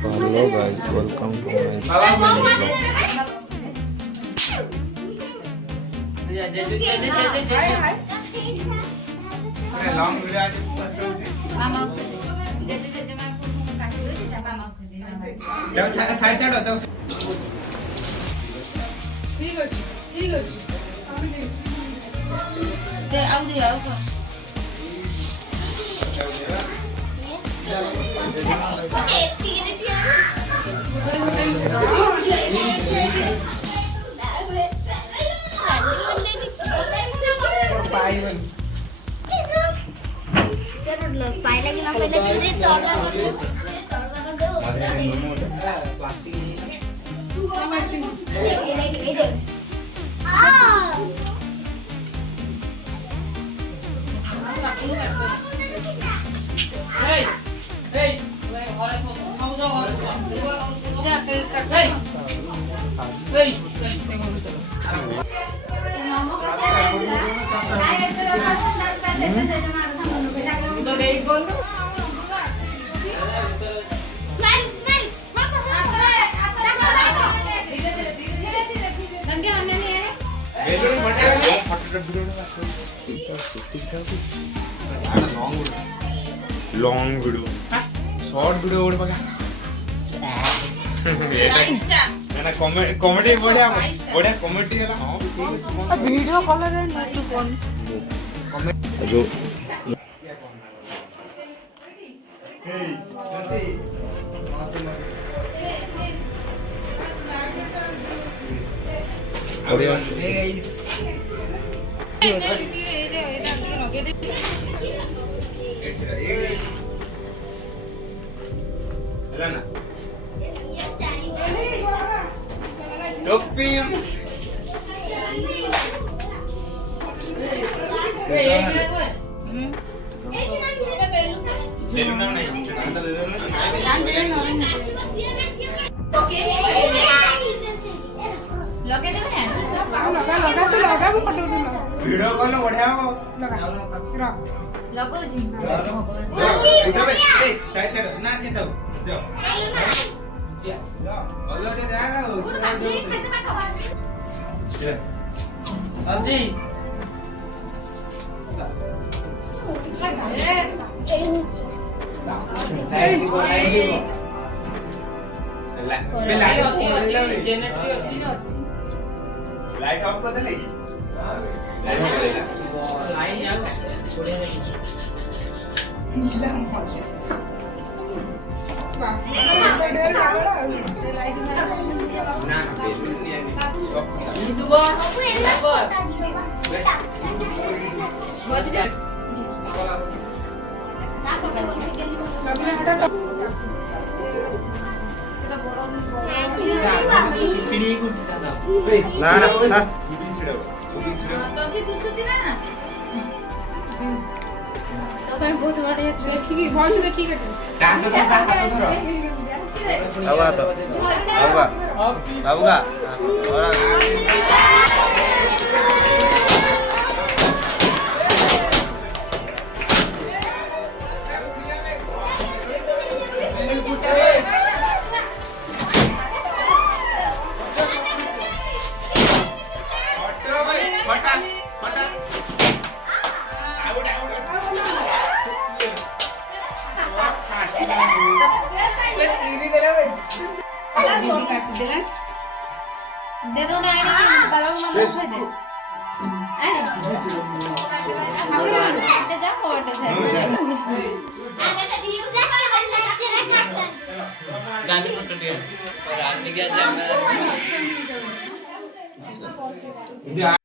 Hello guys, welcome to my channel. Long video आज post होची मामा जे मामा को काटी दो जे मामा को दे जब साइड साइड होता है ठीक अछि दे आओ को पाहिला की ना पहिले तुझे तोडला लॉन्ग वीडियो शॉर्ट वीडियो ओड बघा ना कॉमेडी बढ़िया कॉमेडी है हां ठीक है वीडियो कॉल रे ना तू कौन जो बढ़िया टोपी बेलून नहीं अंडा दे दो लगे दे लगा तो लगा वो फोटो लगा वीडियो कॉल बढ़िया हो लगा लगो जी साइड साइड ना सीधा जाओ बोलो तो जा ना अजी लाइट जेनेटरी अछि लाइट ऑफ कर देले आई जाओ ना बेलून नहीं आनी यूट्यूबर चिड़ी गुटी दादा ना ना चुबी छिड़ो तो जी दुसुची ना तो मैं बहुत बढ़िया देखिए भल से देखिए चांद तो धरो आवा तो बाबूगा थोड़ा फटा फटा आउट आउट चिंगड़ी दे ले काट देला दे दो ना बाबा को नंबर दे दे अरे दे जा फोटो से आगे से व्यूज है पर लेक्चर काट गाने फोटो दिया और आने के आज